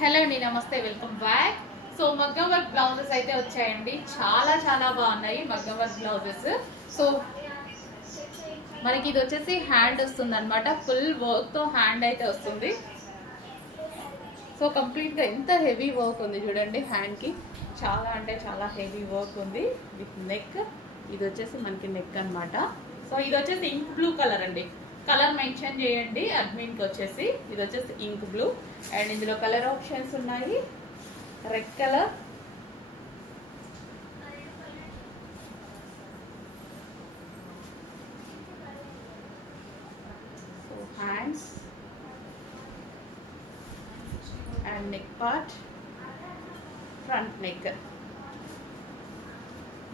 Hello అండి, నమస్తే, welcome back. So మగ్గం వర్క్ బ్లౌజెస్ అయితే వచ్చాయండి. చాలా బాగున్నాయి మగ్గం వర్క్ బ్లౌజెస్. సో మనకి ఇది వచ్చేసి హ్యాండ్ వస్తుంది అనమాట. ఫుల్ వర్క్ తో హ్యాండ్ అయితే వస్తుంది. సో కంప్లీట్ గా ఎంత హెవీ వర్క్ ఉంది చూడండి. హ్యాండ్ కి చాలా అంటే చాలా హెవీ వర్క్ ఉంది విత్ నెక్. ఇది వచ్చేసి మనకి నెక్ అన్నమాట. సో ఇది వచ్చేసి ఇంక్ బ్లూ కలర్ అండి. కలర్ మెన్షన్ చేయండి అడ్మిన్ కి వచ్చేసి. ఇది వచ్చేసి ఇంక్ బ్లూ అండ్ ఇందులో కలర్ ఆప్షన్స్ ఉన్నాయి. Red colour, so hands and neck part, front neck.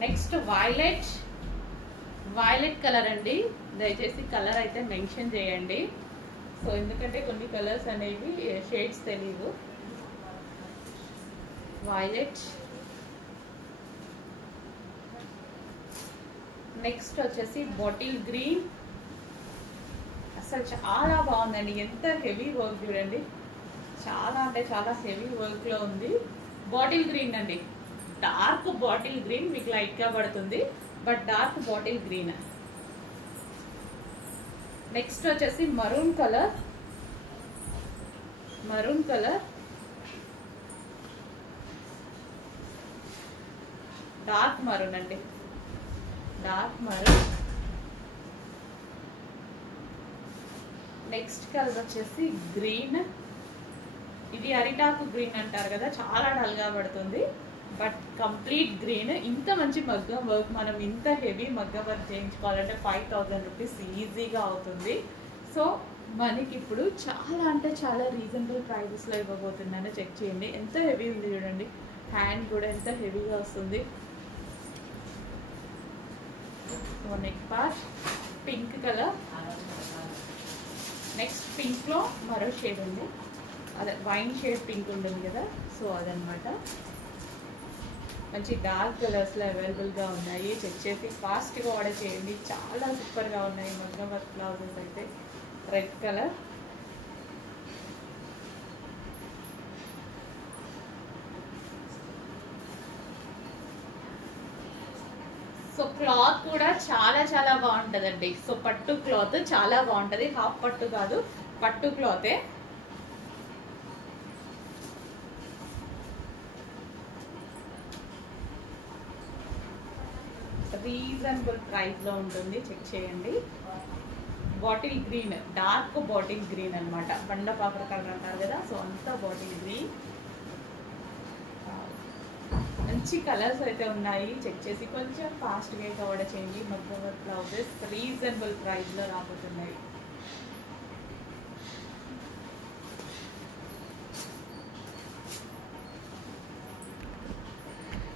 Next violet colour అండి. దయచేసి కలర్ అయితే మెన్షన్ చేయండి. సో ఎందుకంటే కొన్ని కలర్స్ అనేవి షేడ్స్ తెలియవు. వైలెట్. నెక్స్ట్ వచ్చేసి బాటిల్ గ్రీన్. అసలు చాలా బాగుందండి. ఎంత హెవీ వర్క్ చూడండి. చాలా అంటే చాలా హెవీ వర్క్ లో ఉంది. బాటిల్ గ్రీన్ అండి. డార్క్ బాటిల్ గ్రీన్ మీకు లైట్ గా పడుతుంది, but dark bottle green. Next వచ్చేసి మరూన్ కలర్. డార్క్ మరూన్ అండి. Dark maroon. నెక్స్ట్ కలర్ వచ్చేసి గ్రీన్. ఇది అరిటాకు గ్రీన్ అంటారు కదా, చాలా డల్ గా పడుతుంది, బట్ కంప్లీట్ గ్రీన్. ఇంత మంచి మగ్గం వర్క్ మనం ఇంత హెవీ మగ్గం వర్క్ చేయించుకోవాలంటే 5000 రూపీస్ ఈజీగా అవుతుంది. సో మనకి ఇప్పుడు చాలా అంటే చాలా రీజనబుల్ ప్రైజెస్లో ఇవ్వబోతున్నాను. చెక్ చేయండి ఎంత హెవీ ఉంది చూడండి. హ్యాండ్ కూడా ఎంత హెవీగా వస్తుంది. So neck part pink colour. Next పింక్లో మరో షేడ్ ఉంది, అదే వైన్ షేడ్ పింక్ ఉంటుంది కదా, సో అదనమాట. మంచి డార్క్ కలర్స్లో అవైలబుల్గా ఉన్నాయి. చెక్ చేసి ఫాస్ట్గా ఆర్డర్ చేయండి. చాలా సూపర్గా ఉన్నాయి మగ్గం వర్క్ బ్లౌజెస్ అయితే. Red colour. సో క్లాత్ కూడా చాలా బాగుంటుందండి. సో పట్టు క్లాత్ చాలా బాగుంటుంది. హాఫ్ పట్టు కాదు, పట్టు క్లాతే. రీజనబుల్ ప్రైస్ లో ఉంటుంది. చెక్ చేయండి. Bottle green, dark bottle green అనమాట. బండ పాపర కలర్ అంటారు కదా, సో అంతా బాటిల్ గ్రీన్. మంచి కలర్స్ అయితే ఉన్నాయి. చెక్ చేసి కొంచెం ఫాస్ట్గా అయితే ఆర్డర్ చేయండి. మగ్గం వర్క్ బ్లౌజెస్ రీజనబుల్ ప్రైస్ లో రాబోతున్నాయి.